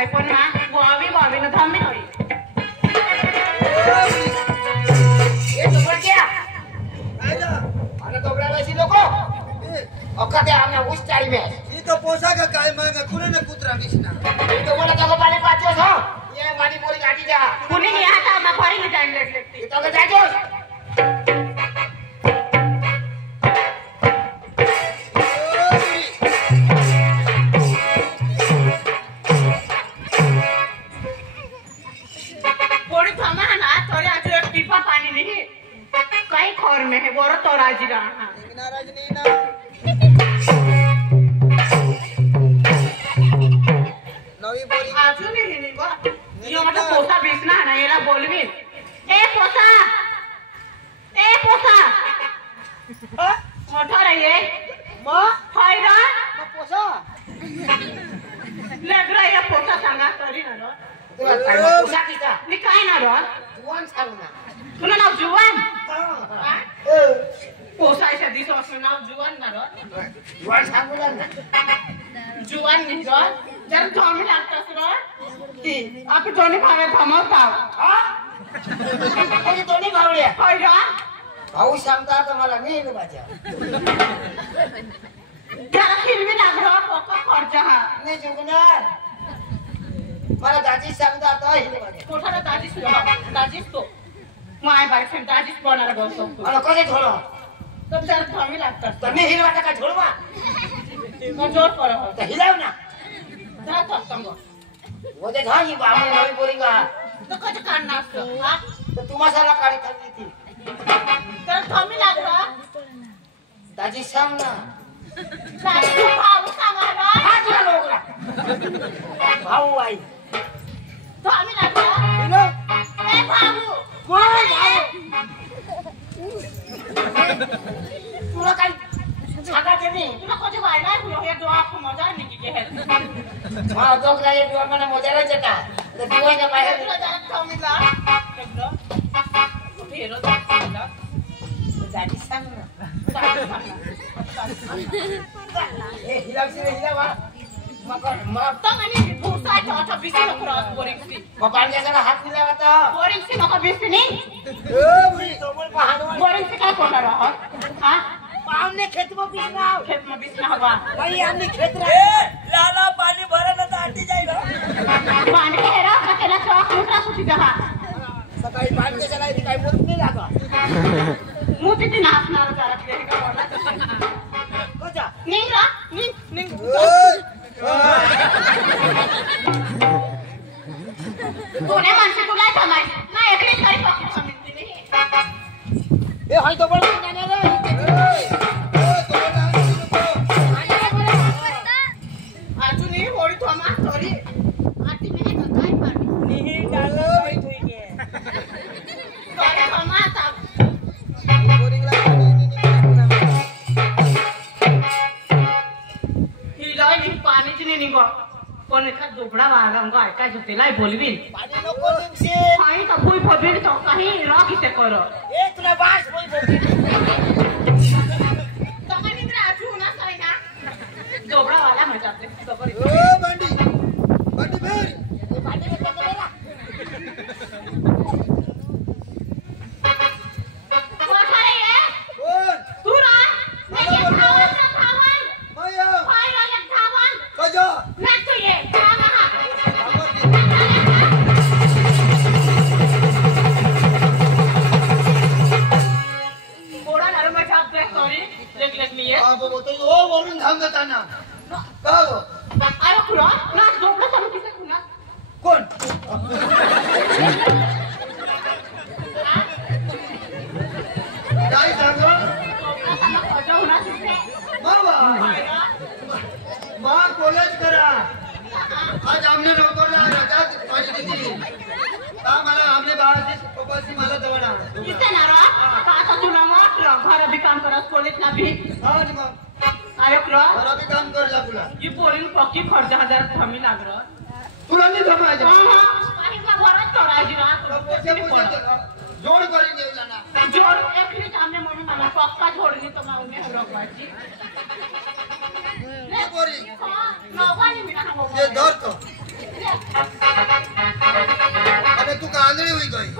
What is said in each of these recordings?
काय पण ना वावी न थांबी नाही ये तो पण क्या आयला अरे दोबरावासी लोको अक्का ते आम्ही उस टाइम है ये तो पोसा का काय मांगा कुने ने कुत्रा बिसना ये तो बोला तो पाले पाचो हो ये मानी मोरी गाड़ी जा कुणी नाही आता ना फारी नाही टाइम लेट ये तो के जाजो थोड़ी थमा ना थोड़ी आज एक टीपा पानी नहीं कहीं खौर में है बोरो तो राजी रहा नाराज नहीं ना नवी बोरी आजू नहीं बा ये मतलब पोसा बेचना है ना ये ला बोलवी ए पोसा मोटा रहिए मां फायदा पोसा लग रहा है पोसा सांगा तरी ना रो तुला सांग उसा किसा मी काय ना रो जुवान सांग ना तुला नाव जुवान हां पोसायच्या दिवसापासून नाव जुवान ना रो जुवान सांगू ना जुवान नाही रो जर थोमी लागतस रो आपण दोन्ही भावे थांबवताव हां कोणी दोन्ही भावले फायदा भाऊ सांगता तर मला नाही ना माझ्या जरा हिरवी लागलो पोका खर्चा हा नाही जुगणार मला दाजी सांगता तर हिने माझ्या पोटाला दाजीच तो माय बायफ्रेंड दाजीच बनार बसतो मला कसे झोलो तर जरा थोमी लागतस तर मी हिरवाटा का झोलवा मग जोर पर हो तर हिलाव ना जरा थकतंग वो दे झाली बामणी नवी बोरिंगा तर कधी काढणार असतो हा तर तू मसाला काढी खाली ती तर थोमी लागलो दाजी सांग ना दाजी तू भाऊ सांगा रो हा तुला लोकला भाऊ आई थोमी लागलो हिलो ए भाऊ कोण भाऊ तुला काय सांगायचं नाही तुला कधी व्हायला हे डोळा मजा निघी घे हा दोघला एक दिवस मला मोजायला येता तर दिवाच्या बाहेर तुला जरा थोमी लाग फेरो दाखवला दाजी सांग ना ए हिलावशी रे हिलावा मग तंगनी भूसाच्या आता बिसी क्रॉस बोरिंगसी पाण्याचा हात मिलावा तर बोरिंगसी नको बिसी नाही ए बुरी डबल पहाड बोरिंगसी काय करणार आहोत हा पावने खेत में बिसनाव खेत में बिसना हवा भाई हमने खेत ए लाला पानी भरला तर आटी जाईला पाणी हेरा का त्याला क्रॉस मुद्रा सुची जहा सकाळी पाणी चला इथे काही बोलत नाही लागा मुती ती नाचणार जरा ते का बोला कोजा निंगा निंग कोणे माणसे तुला जमाय ना एकलीच घरी पक्ष समिती नाही ए हाय तो बोल ना रे अजूनही होळी थोमा सॉरी आती मी काय पाणी निही डालो बैठोई के सॉरी थोमा आता बोरिंगला पाणी निघणार हिला ही पाणीची नाही निघो पण एका दोबडा वागा अंग ऐकायचं त्याला बोलवीन पाणी नको निघशील काही का भुई फबीर तो काही रॉक इथे कर ए तुला बास बोल बोल तमा निद्रा आठवू ना काय ना दोबडा वाला म्हणतात ते खबर ओ बंडी भेर ए पाणी नको करा कोठारे ये कोण तू रा मला नाही बोल. धावन माया पाय एक धावन कजा नाही तू ये कामा हा कोडा नरम छाप दे सॉरी लेक मी ये बाबा बोलतो ओ वरून धांगताना का गो अरे खुरा ना दोबडा समितीचा खुना कोण काय सांग बाबा मां कॉलेज करा आज आमने नोकरला रजा माझी दिदी का मला आमने बाळाची पप्पाची मला दवडा इथे ना रा का आता तुला म्हटलं घर बी काम करत कॉलेजला बी हा नि मग अरे खुरा मला बी काम करला तुला ही पोरीन पक्की खर्च हजार कमी लागलं तुला नाही जमायचं काही का बरं चढायची ना पैसे जोड करून गेला ना जोड एकलीच आमने म्हणून मला पक्का जोडली तर मग मी रकवायची पोरी नवानी मी ना जे धरतो हे અને તું કાંદળી હોઈ ગઈ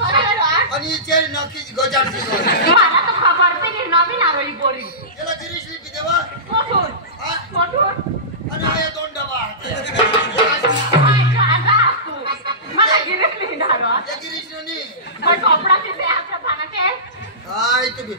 અને એ ચેર નખી ગજાડતી ગઈ મારા તો ખબર પડી નહીં નવીન આવેલી બોરી એલા ગિરીશ લીપી દેવા કોઠુર હા કોઠુર અને આ દોન ડબા આય કાંદા તું મને ગિરેશ લઈ ડારો એ ગિરીશ ની પણ કપડા કે આપણે ભાના કે હાય તું બી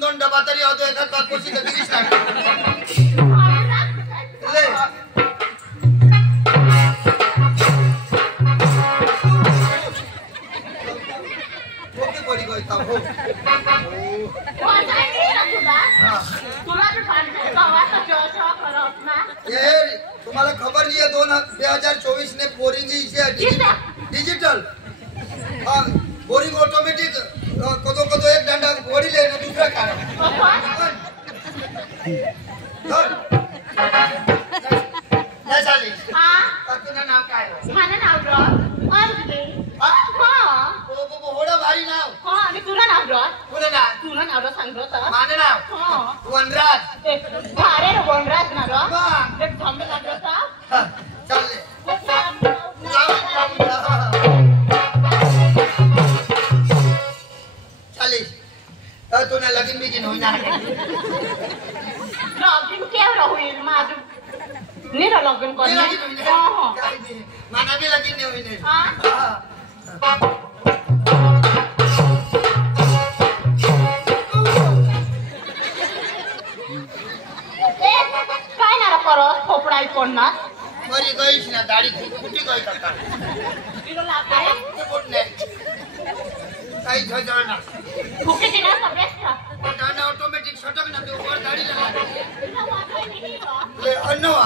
दोन डबा तरी होतो एखाद बाकोशी गिरीश ले ओके पडी गई था हो तुम्हाला खबर नाही आहे 2024 ने बोरिंग डिजिटल हाँ बोरिंग ऑटोमेटिक कदो कदो एक डंडा वडी ले दूसरा काढ नाही चालेल हां तुझं नाव काय माझं नाव अंजली हां होडा भारी नाव हां आणि तुझं नाव तुझं नाव सांग तर माझं नाव हां वनराज भारे वनराज ना हां एक थांबे लागलं चालले तुला लगीन बिगीन होईना लगीन केवढं होईल माझं निरा लगीन करणे मला बी लगीन नाही होईन काय ना करत खोपडाई पडणार मरी गईस ना दाढी कुठे गई का काही झजळ ना फुकेची ना सगळ्यात दाना ऑटोमॅटिक सटक ना ते वर दाढी लगा ले अन्नवा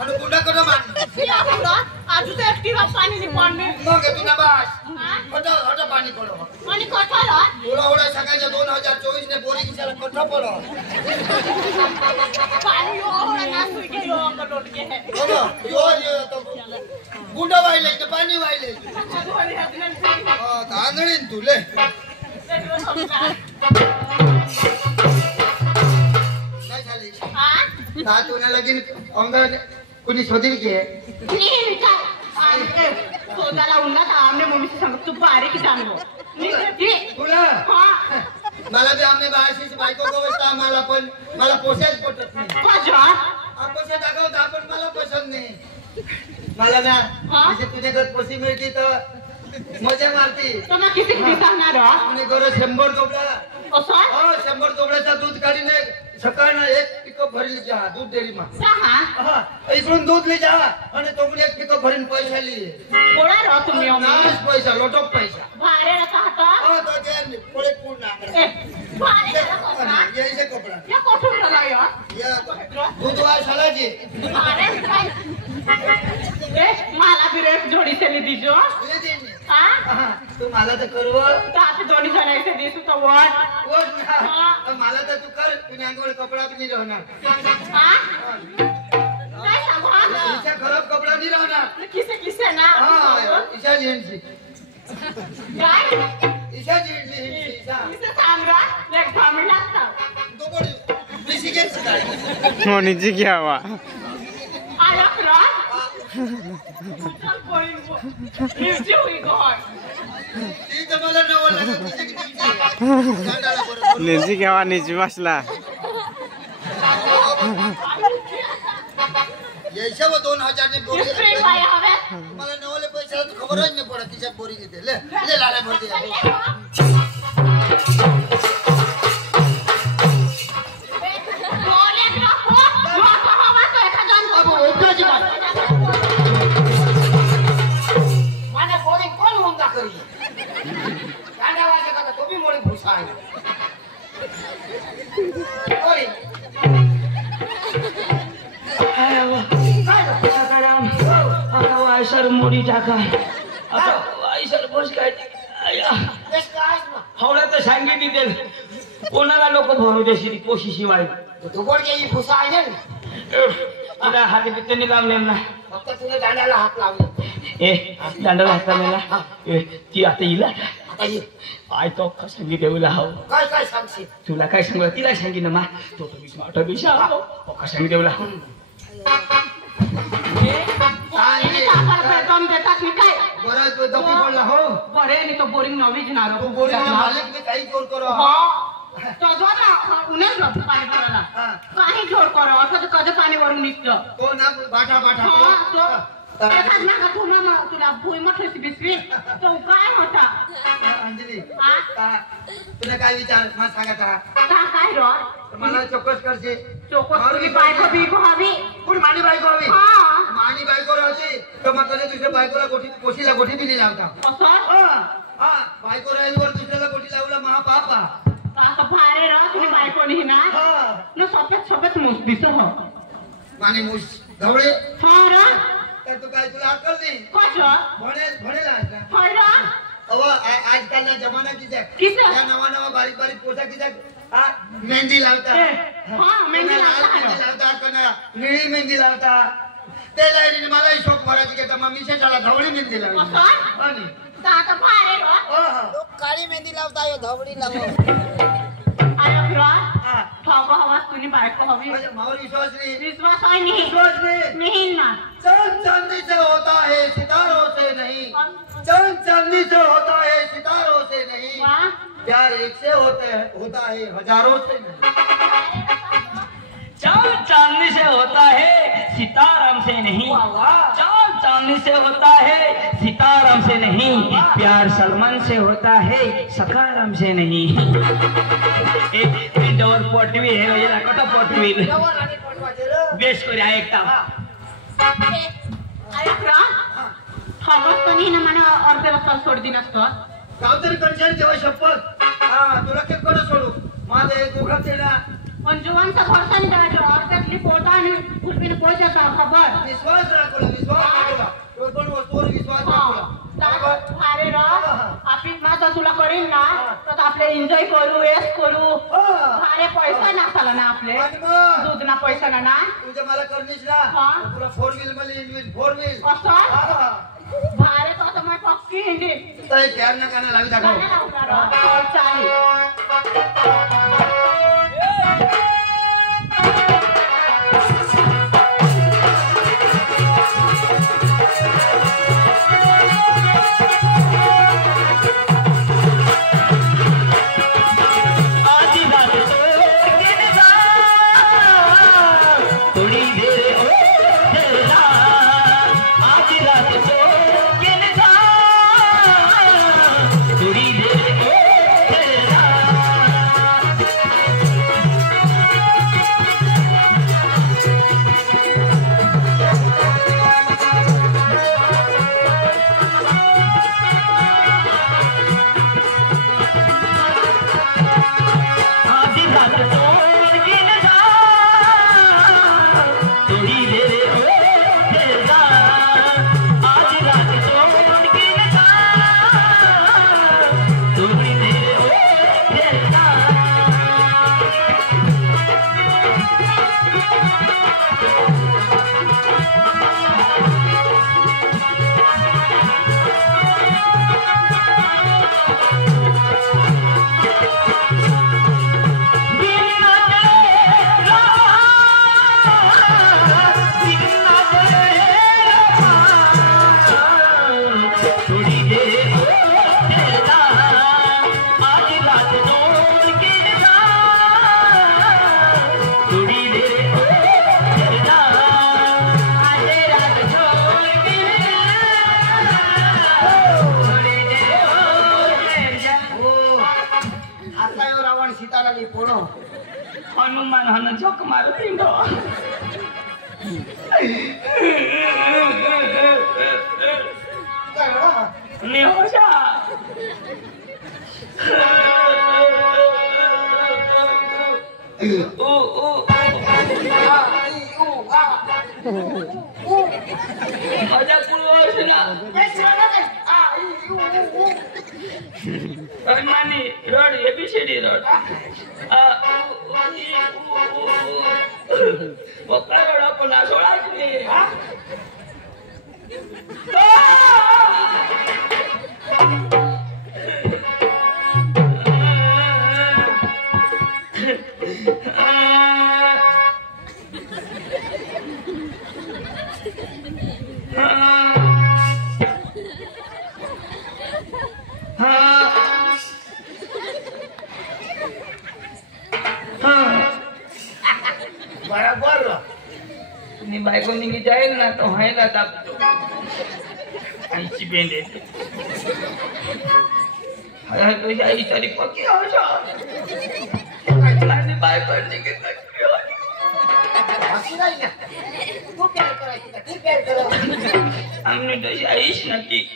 आणि गुंडा करा मान आजू तर ऍक्टिव्ह पाणी नाही पडणे मग तू ना बास हट पाणी पडो आणि कठाला ओढा सकाळच्या 2024 ने बोरी किशाला कठा पडो पाणी एवढं ना सुटे यो कटोट के है यो तो गुंडा वाहिले ते पाणी वाहिले तांदळीन तुले नाही झाली हा तुला लगीन अंगार कुणी शोधील की शोधाला उन्हात आमने मम्मीशी सांगत तू बारीक जाणलो तुला मला बी आमने बाळाशीची बायको गवसता मला पोसायच पटत नाही पोसा दाखवता पण मला पसंत नाही मला ना तुझ्या घर पोसी मिळती तर मजा मारती तुम्हाला किती सांगणार आणि घर 100 तोबडा असं 100 तोबड्याचा दूध काढीने सकाळना एक पिकअप भरली जा दूध डेअरी मा इकडून दूध ले जा आणि तोकडे एक पिकअप भरीन पैसा लिहि कोणा रो तुम्ही नाच पैसा लोटोक पैसा भारे का हाता तो दे पोळे पूर्ण भारे यायचे कपडा या कोठून आला या दूध वा सालाजी भारे काय मला भी एक जोडी चली दीजो ले दे तू मला तर करव आता जोडी जणायचे दिसू तर वाट मला तर तू कर तुझ्या अंगावर कपडा बी नाही राहणार काय सांगू ईशा खराब कपडा नाही राहणार किसे किसे ना ईशा जीन्सी काय ईशा जीन्सी ईशा किसे सांग रा एक थांबी लागता तो बोल ऋषिकेश काय मोनीजी क्या हुआ आला रा चल बोल न्यूज हुई गॉड ती तर मला नवल लागत निजी क्या हुआ निजी बसला यायच्या 2000 ने बोरी फ्री काय हवे मला नवले पैसा खबरच नाही पडत तिच्या बोरी घेते ले ले लाला भरते बोले नको नको हवा तो एखादा अब ओकाची बात माझा बोरिंग कोण होऊन दाखवली गांडा वाजे का तो बी मोडी भुसा आहे बोरिंग सर मोडी टाका सर बस काय हवड्या तर सांगितली कोणाला लोक भरू देशी कोशी शिवाय तू बोल के ही भुसा आहे ना तुला हाती पित्त निघावले ना फक्त तुला दांड्याला हात लावले ए दांडाला हात लावलेला ए ती आता येईल आता ये आय तो सांगी देऊला हो काय काय सांगशील तुला काय सांगलं तिला सांगी ना मा तो बिशा का सांगी देऊला बेतन देतात मी काय बरं तो दपी पडला हो बरे नाही तो बोरिंग नॉलेज ना तू बोरिंग मालिक मी काही जोर करो तो जो ना उन्हेच लोक पाणी भरायला काही जोड करो असं कधी पाणी वरून निघतं तो ना बाठा तुला भुई म्हटलं बिस्वी तो काय होता अंजली तुला काय विचार मला सांगायचा काय रो मला चौकस करते चौकस तुझी बायको बिको हवी कोण मानी बायको हवी मानी बायको राहते तर मग कधी दुसऱ्या बायकोला कोशीला गोठी दिली लावता बायको राहिल्यावर दुसऱ्याला गोठी लावला महापापा भारे रो तुझी बायको नाही ना न सोबत मुस दिस हो माने मुस गवळे रा तर तू काय तुला अक्कल नाही भनेला आजकाल ना जमाना कित्याक नवा बारीक पोशाख कित्याक मेहंदी लावता मेहंदी लावता निळी मेहंदी लावता ते लाईनी मलाही शोक भरायची घेता मग मिशेशाला धवळी मेहंदी लावली काळी मेहंदी लावता यो धवडी लाव मावर विश्वास नहीं विश्वास नहीं ना चांद चांदी से होता है सितारों से नहीं चांद चांदी से होता है सितारों से नहीं प्यार एक से होता है हजारों से नहीं चांद चांदनी से होता है सिताराम से नहीं चांद चांदनी से होता है सिताराम से नहीं प्यार सलमान से होता है सकाराम से नहीं एक डोर पोटवी है ये कटा पोटवी बेस को ऐकता ऐकरा खबरच पण हिने मला अर्ध्या रस्त्याला सोड दिन असतो कावतरी कंशन जेव्हा शपथ तुला के कोण सोडू माझे दोघांचे ना पण जीवांचा भरसा नाही करायचा अर्ध्यातली पोटा आणि खुरपीने पोट जाता खबर विश्वास राखला कोण वस्तूवर विश्वास राखला अरे रा आपण माझा तुला करेन ना तर आपले एन्जॉय करू एस करू अरे पैसा नसाला ना आपले दूध ना पैसा ना तुझ्या मला करनीस ना तुला 4 व्हील मध्ये इनविल 4 व्हील असं भारत आता मग पक्की हिंदी तर कॅर ना काना लावी दाखव चालेल हनुमान हन झोक मार पिंडो निहोशा मजा पुरोशना मानी रोड एबीसीडी रोड बघा एवढा पुन्हा सोडाच नाही बराबर तुम्ही बायको निघी जाईल ना तो व्हायला दाबतो आईची बेंड येते तुझी आई तरी पक्की आणि बायको निघी अशी नाही ना तू प्यार करायची का ती प्यार करायची आमने तशी आईच नक्की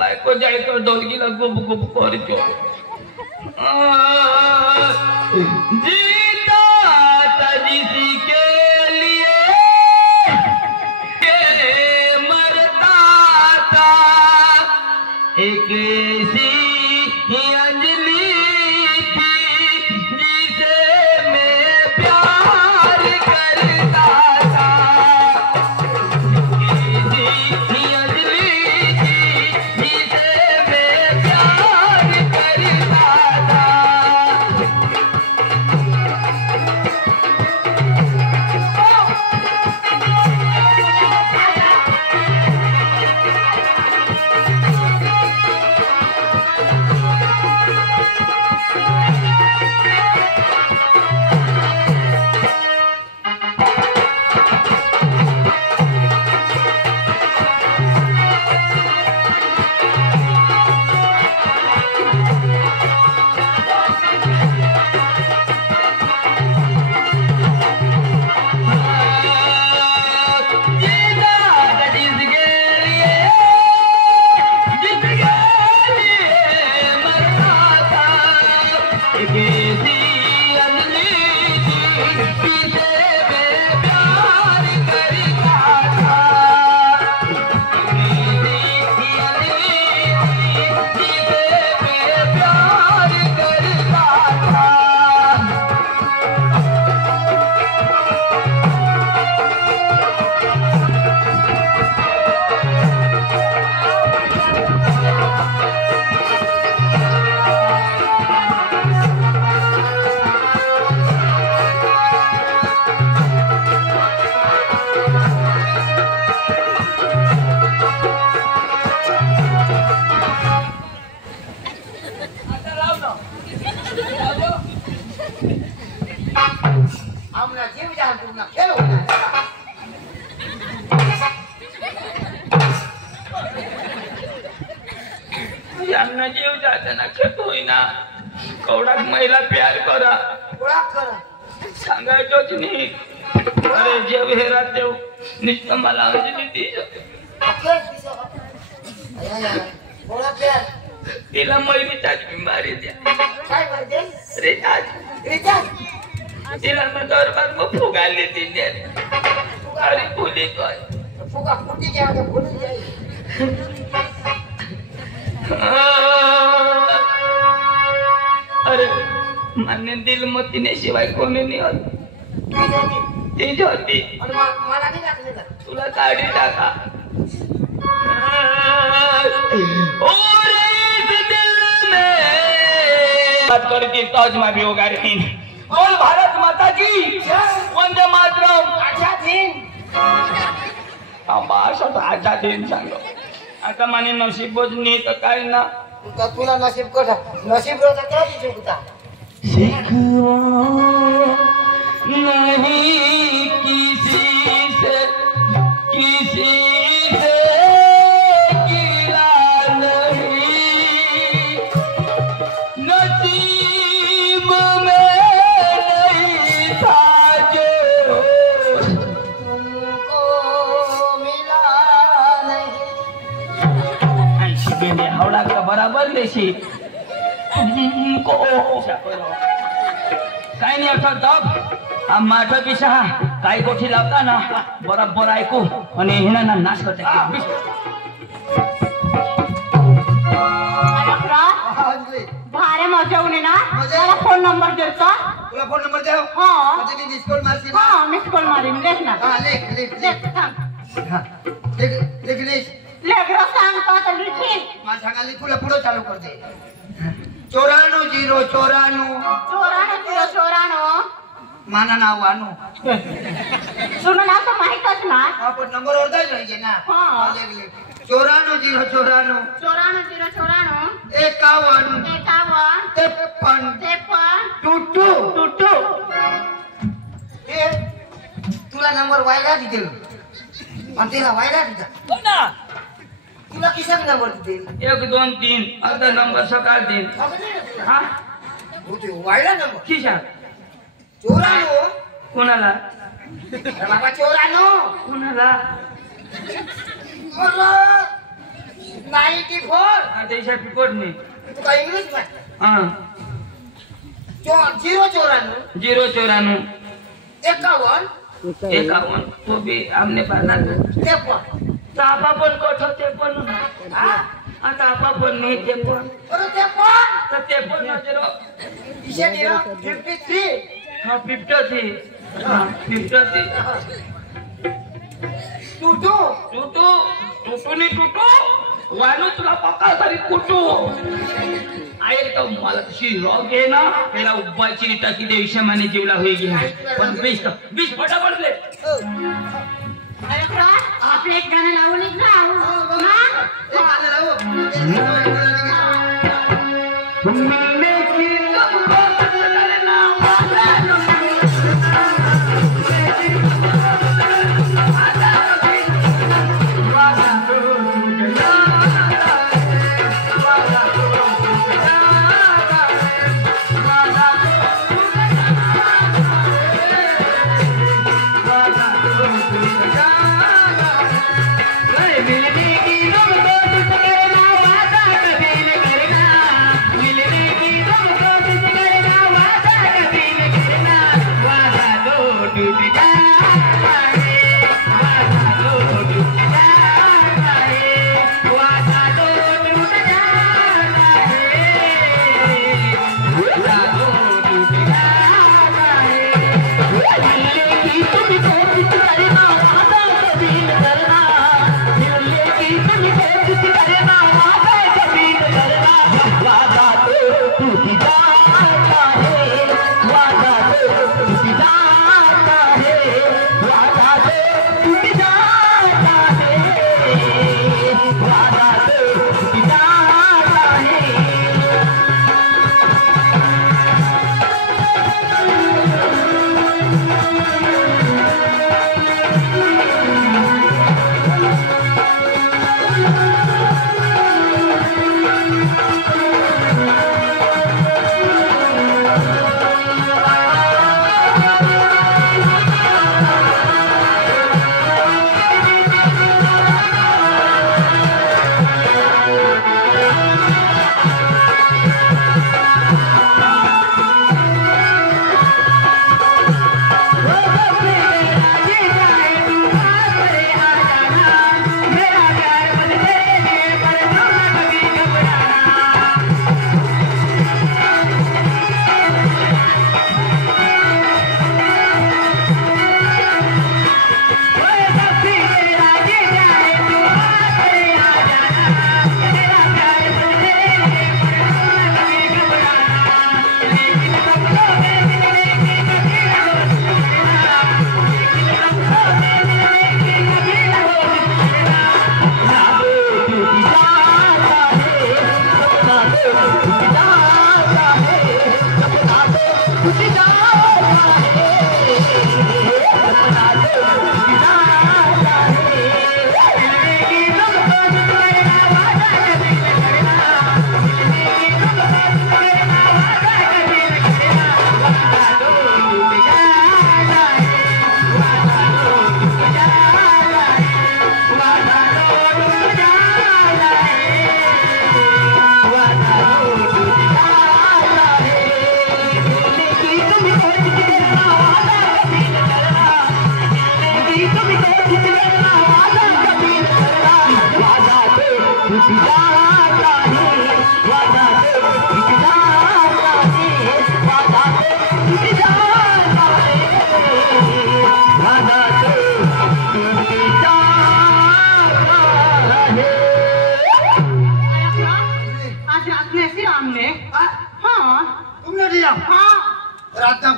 बायको जायचो डोलगीला गुब गुब करतो जीता जिसी के लिए मरता था एक ऐसी अंजलि थी जिसे मैं प्यार करता था आमना जीव जान तुमना खेलो यांना जीव जाताना खेळतोय ना कवडा महिला प्यार करा गोळा करा सांगायचोच नाही अरे जेव हे राहते नुसतं मला अंजली ती ओके गोळा प्यार तिला मैरीचाच बिमारी द्या काय करते रिचार्ज रिचार्ज तिला मग दरबार मग फुगाले तिने अरे बोली काय फुगा फुटी जाए भूल जाए अरे मान्य दिल मतीने शिवाय कोणी नाही होत तीच होती आणि मला नाही लागले का तुला काढी टाका बात करती तोज में भी होगा रही बोल भारत माता की वंदे मातरम अच्छा दिन आजचा दिन सांगो आता माने नशीबच नाही तर काय ना तुला नसीब कसा नसीब रोजा क्या चुकता शिकवा नहीं किसी से गिला नहीं नसीब में नहीं था जो तुमको मिला नहीं हावड़ा का बराबर देशी तुमको काय नाही असं दब माझा पिशा काही गोष्टी लावता ना बरोबर ऐकू आणि हिना नाश करते जेवण आहे ना म्हणजे? मला फोन नंबर देतो तुला फोन नंबर द्याव हा म्हणजे मी मिस कॉल मारशील ना? हा मिस कॉल मारीन लेख ना हा लेख लेख लेख लेख सांग हा लेख लेख लेख लेकरं सांगतो आता लिखीन मला सांगाली तुला पुढे चालू करते 94 चोराणो माना नाव आणू तुला नाव तर माहीतच ना आपण नंबर वरदाच पाहिजे ना हा. लेख लेख 94 चोराणो 51 53 टूटू टुटू हे तुला नंबर वायला दिल आणि तिला वायला दिला हो ना तुला किशात नंबर दिल 1 2 3 अर्धा नंबर सकाळ दिन हा वायला नंबर खिशात चोरानो कोणाला अरे बाबा चोरानो कोणाला 94 देशात रिपोर्ट नाही तू काय इंग्लिश मध्ये हा 094 094 51 तो भी आमने पाना 53 तापा पण कोठ ते पण आता आपा पण नाही ते पण अरे ते पण तर ते पण नजरो इशे दिला 53 हा 50 थी 50 टूटू टुटू नाही टुटू वानू तुला पक्का तरी कुटू आहे तो मला तशी रॉग आहे ना त्याला उब्बाची टाकी दे विषमाने जीवला होईल पण 20 फटाफट दे आपले एक गाणं लावून एक मिलने की तुमको करना गाणं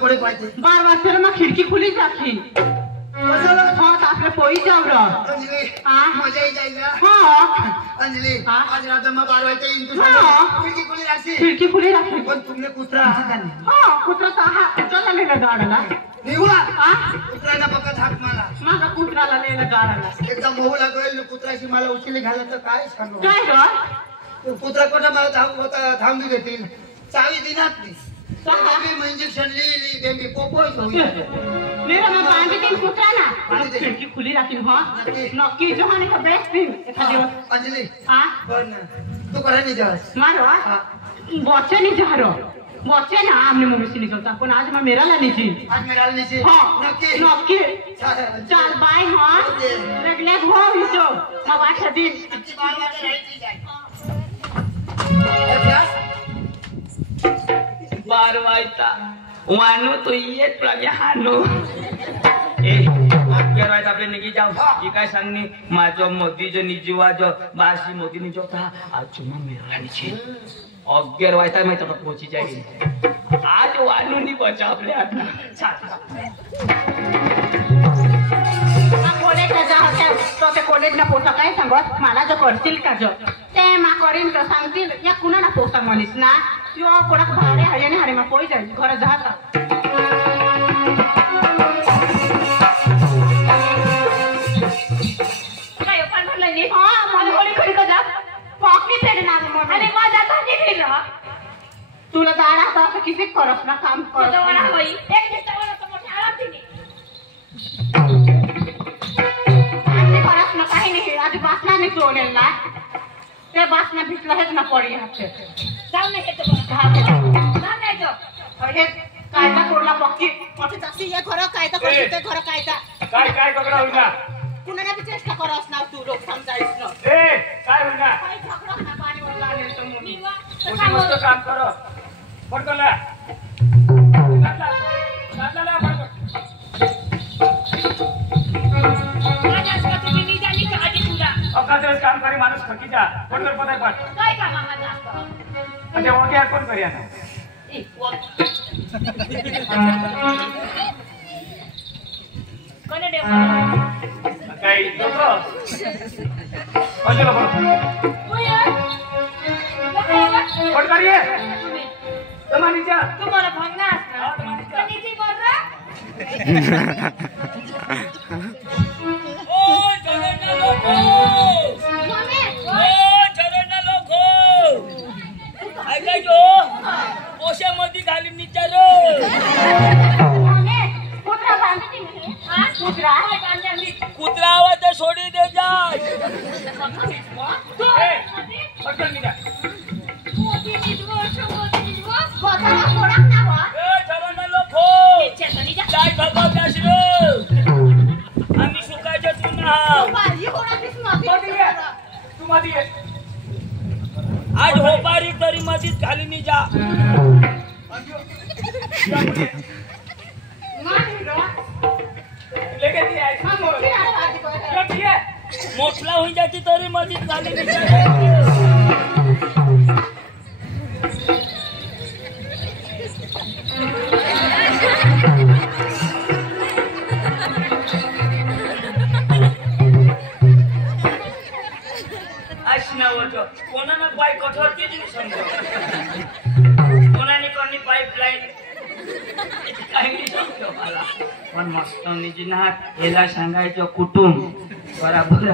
कोणी पाहिजे 12 वाजता मग खिडकी खुलीच राखी कशाला हो आपल्या पोई जावलं अंजली हा? मजा येईल ना हो अंजली हा? आज रात मग 12 वाजता येईन तू हा. खिडकी खुली राखशी खिडकी खुली राखी पण तुमने कुत्रा हा का नाही हो कुत्रा हा चला नेलं गाडाला निघा हा कुत्र्याला बघत हाक मला माझा कुत्राला नेलं गाडाला एकदा मोहू लागेल कुत्राशी मला उशिले घालत तर काय सांगू काय ग कुत्रा कोणा मला थांबी देतील चावी दिनात नाही इंजेक्शन लिहिली बेबी पोपोय मेरा मग पाणी तीन कुत्रा ना खिडकी खुली राखीन हो नक्की जोहाने का बेस्ट दिन एखाद दिवस अंजली हा पण तू करा नाही जास मारो बच्चे नहीं जा रहा बच्चे ना हमने मम्मी से निकलता कौन आज मैं मेरा लानी थी आज मेरा नीचे हाँ नक्की नक्की चल चल बाय हाँ लगने हो इतो मवाचा दिन किती बार वाजता राहायची जाय 12 वाजता वानू तो येत प्रगे हानू ए 11 वाजता आपले निघी जाऊ ही काय सांगनी माझो मोदी जो निजीवाजो बाशी मोदी निजो था आज चुमा मेराणीची 11 वाजता मैं तब पहुंची जाएगी आज वानू नहीं बचा आपले आता कॉलेज ला जा तो ते कॉलेज ला पोसा काय सांगत मला जो करतील का जो ते मा करीन तो सांगतील या कुणा ना पोसा म्हणीस ना यो कोणा भाडे हरियाणे हरे मा पोई जाईल घर जाता काय पण म्हणलं नी हां मला कोणी खरी का जा पॉकी पेड ना अरे माझा कधी फिर तुला दाडा आता असं किती करस ना काम करस ना होई एक दिवसावर तर मोठा आराम दिली ना काही नाही आधी बासना नाही सोडेल ना ते बासना भिजला हेच ना पडी हाते जाऊ नाही येतो बघा नाही जो हे कायदा कोडला पक्की मोठी तासी हे घर कायदा करते ते घर कायदा काय पकडा होईना कुणाला बी चेष्टा करस ना तू लोक समजायस ना ए काय होईना काही झगडा ना पाणी वर लागेल तो मुली तुझी मस्त काम करो पडकला काढला अकादर काम करी माणूस थकीचा कोण कर पदाय पाठ काय काम माझा असतं म्हणजे ओके कोण करिया ना कोण देव काही लोक पंचलो कोण करिये तुम्हानीच्या तुम्हाला भांगना हा तुम्हानीच्या किती बोल रहा कुत्रा आवाज सोडी दे जा आम्ही सुकायच्या तुला आज हो बारीक तरी मधीच घाली मी जा मोठला होऊन जाती तरी मधीच घाली मी कोणाला बाय कठोर किती समजा कोणाने कोणी पाईपलाईन काही समजतो मला पण मस्त निजी ना याला सांगायचं कुटुंब बराबर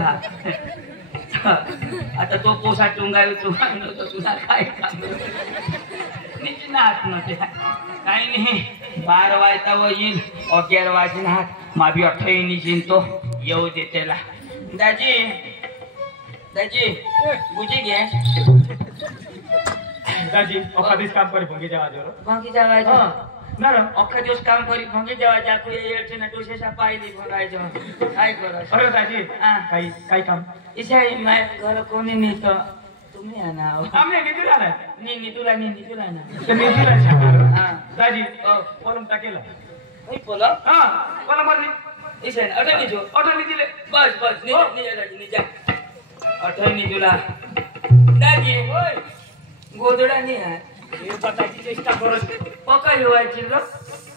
आता तो पोसा टुंगावी तुम्हाला तुला काय काम निजी ना हात नव्हते काही नाही 12 वाजता व येईल 11 वाजून हात माबी 28 निजीन तो येऊ दे त्याला दाजी बुझी घे दाजी अखा दिवस काम करी भंगी जावा जोरो भंगी जावायचं ना रे अख्खा दिवस काम करी भंगी जावायचं तू येलचे ना तू शेषा पाहिली भंगायचं काय करस अरे दाजी काय काम इशा माय घर कोणी नाही तर तुम्ही आहे ना आम्ही निधी आलाय नी तुला ना तर निधीला सांगा हा दाजी कॉलम टाकेला बोला हा कोणा मारली इशा अटक निजो ऑटो निधीले बस निजा अठवणी तुला दाजी गोदडा नाही आहे हे बतायची चेष्टा करत पकड व्हायची ग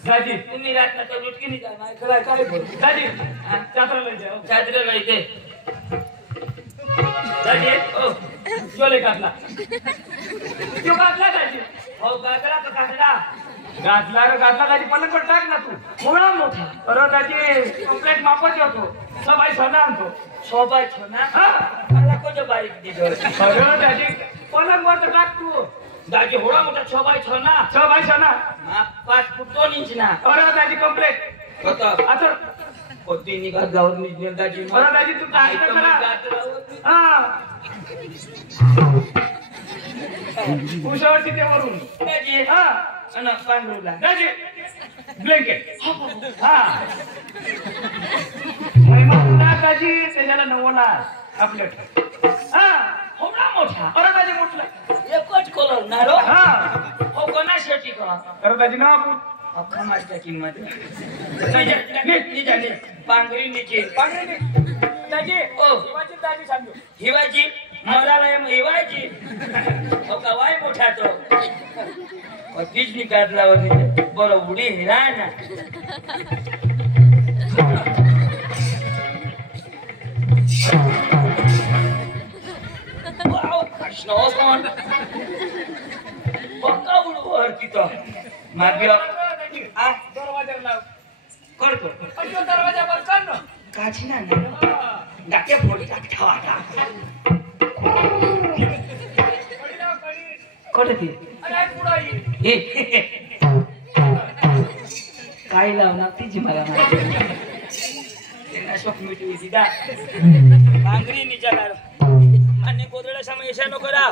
दादी तुम्ही रातना तर लुटकी नाही जाणार काय काय बोल दादी चात्राला जाऊ चादर गायते दादी ओ चोले काढला तो काढला दादी हो गाजरा का काढला घातला रे घातला दादी पलंगवर टाक ना तू मुळा मोठा अरे दादी कंप्लेंट मापत होतो सबाई सोना आणतो शोभा छोना हा मला कोणतं बारीक दिलं अरे दादी पलंगवर टाक तू दाजी होळा मोठा शोभा छोना सबाई सोना 5 फूट 2 इंच ना अरे दादी कंप्लेंट होता आता कोणती निघात गावर निघेल दाजी अरे दादी तू काय करा हा उशावरती ते वरून दाजी हा अन पांडुला दादी ब्लँकेट हा महिमा दादी त्याच्याला नवला आपल्या हा होळा मोठा अरे दादी मोठला एकच कलर ना रो हा हो कोणासाठी का अरे दादी ना आपण अख्खा माझ्या किंमत निजा पांघरी निचे दादी ओ शिवाजी दादी सांगतो हिवाजी मला हिवायची हो का वाय मोठा तो तीच निघातला बरं उडी हिरा ना कृष्ण कोण पक्का उडवर तिथं मागे दरवाजा लाव करतो दरवाजा बंद कर ना काची ना डाके फोडी टाकता वाटा कोण ती अरे पुढे काय लावणार तिची मला माहिती अशोक मिठी दिदा पांघरी निजाला आणि गोदडा समय यशा नको रा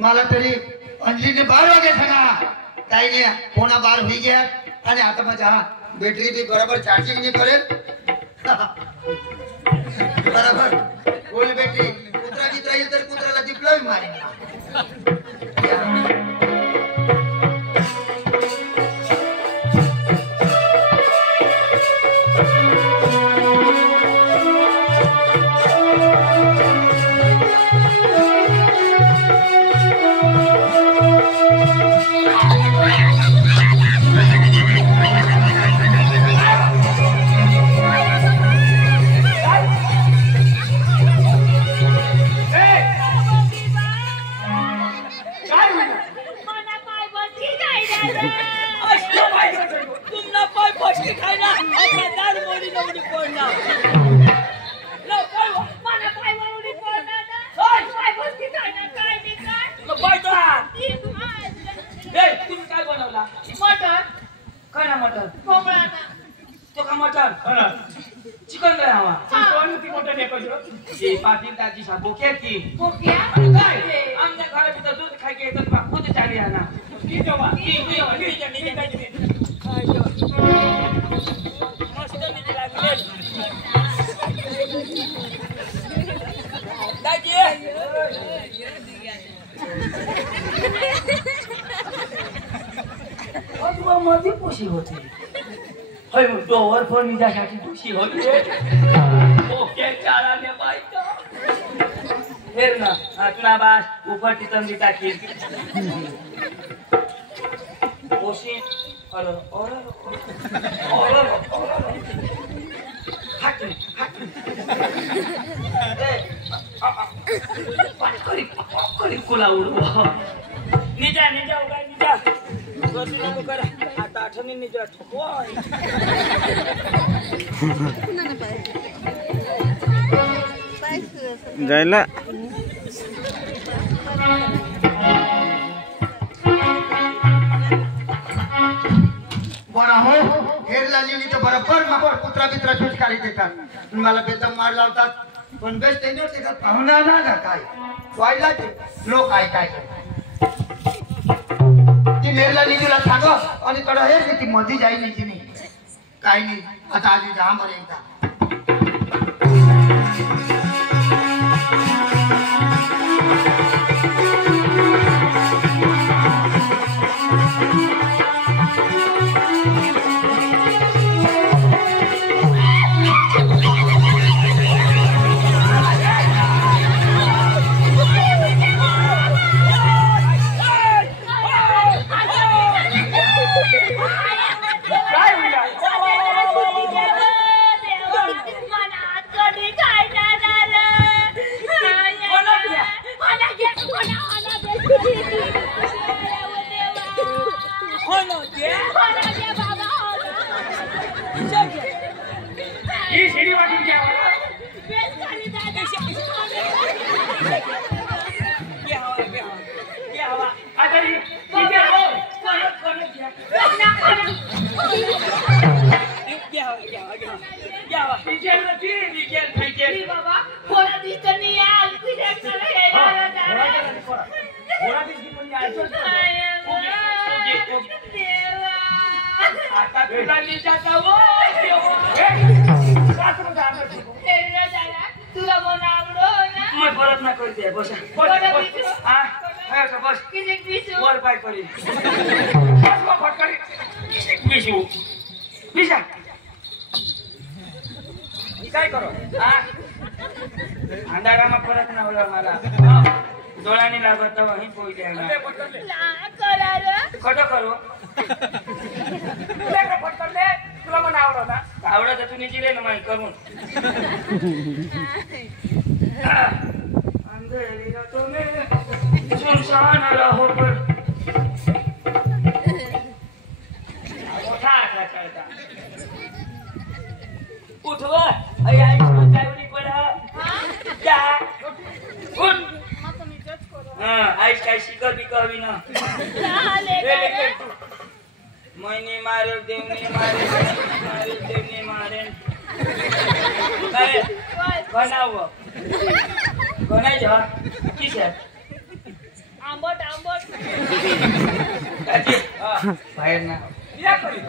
मला तरी अंजलीने 12 वागे सांगा काही नाही कोणा 12 होई गया आणि आता माझा बॅटरी बी बरोबर चार्जिंग नाही करेल बरोबर फुल बॅटरी कुत्रा गीत राहील तर कुत्राला डिप्लॉय मारेल मध्ये पोशी होते होय डोवर फर्निचरसाठी पोशी होते ओके चाराने बायका हेर ना तुला बास ऊपर टितंदी टाकी पोशी अरे हात करी कुला उडवा निजा उगा निजा नको करा आता आठवणी निजा ठोकवा जायला बरं हो हेरला लिहिली तर बरोबर मागवर कुत्रा बित्रा चुचकारी देतात मला बेदम मार लावतात पण बेस्ट ते का पाहुणा ना का काय वाईला ते लोक काय ती मेरला लिहिला सांग आणि कडं हे ती मध्ये जाईल नाही काही नाही आता आधी जा बरं एकदा ही शिडी वाटून घ्या मला. आता ही इथे हो. कोण घ्या. आता तुला निजाचा वो तुला मन आवडो ना मग परत ना करते बस बस किती पिसू वर पाय करी पिशू पिशा काय करो अंधाराમાં परत ना होला मला डोळ्याने लागत वही पोई दे खटो करो तुला फटकन दे तुला मन आवडो ना आवडत तू निजिले ना माई करून अंधेरी रातों में सुनसान राहों पर मोठा चलता उठवा आई आई चावली पड़ा क्या उठ हां आई काय शिकर भी कहवी ना मैंने मारे देवने मारे काय बनाव बनाय जा किस है आंबट काची बाहेर ना या करी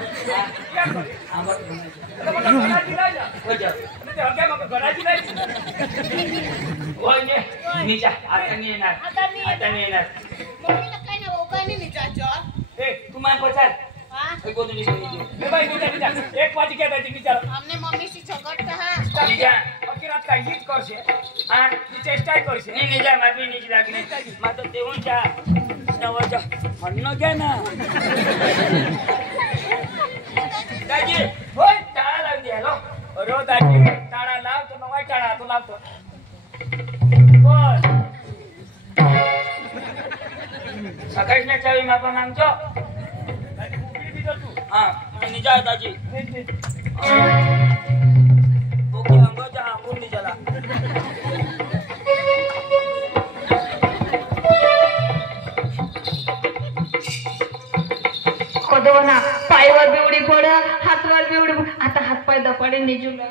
आंबट बनायचं आता मला घराची नाही जा हो जा ते हक्या मग घराची नाही ओने नीचा आता नहीं येणार आता नाही येणार मम्मीला काय ना ओकानी नाही जाजो ए तू मैं पचार हां कोई को नहीं सुनी ए भाई निजा एक पाटी के दादी विचार हमने मम्मी से झगड़ कहा निजा अकिरात काय हिट करशे हां ती चेष्टा करशे नहीं निजा माफी नहीं लागली मा तो देऊन जा नवजा म्हणणं घ्या ना दाजी होय टाळा लावून द्या लो अरे दादी टाळा लाव तो नवाय टाळा तो लावतो बोल सकाळच्या चावी मापा मागतो उकडी बिजो तू हां निजा दाजी ओके अंगो जा अंगो निजाला कदवना पायवर बिवडी पड हातवर बिवडी आता हात पाय दपाडे निजूला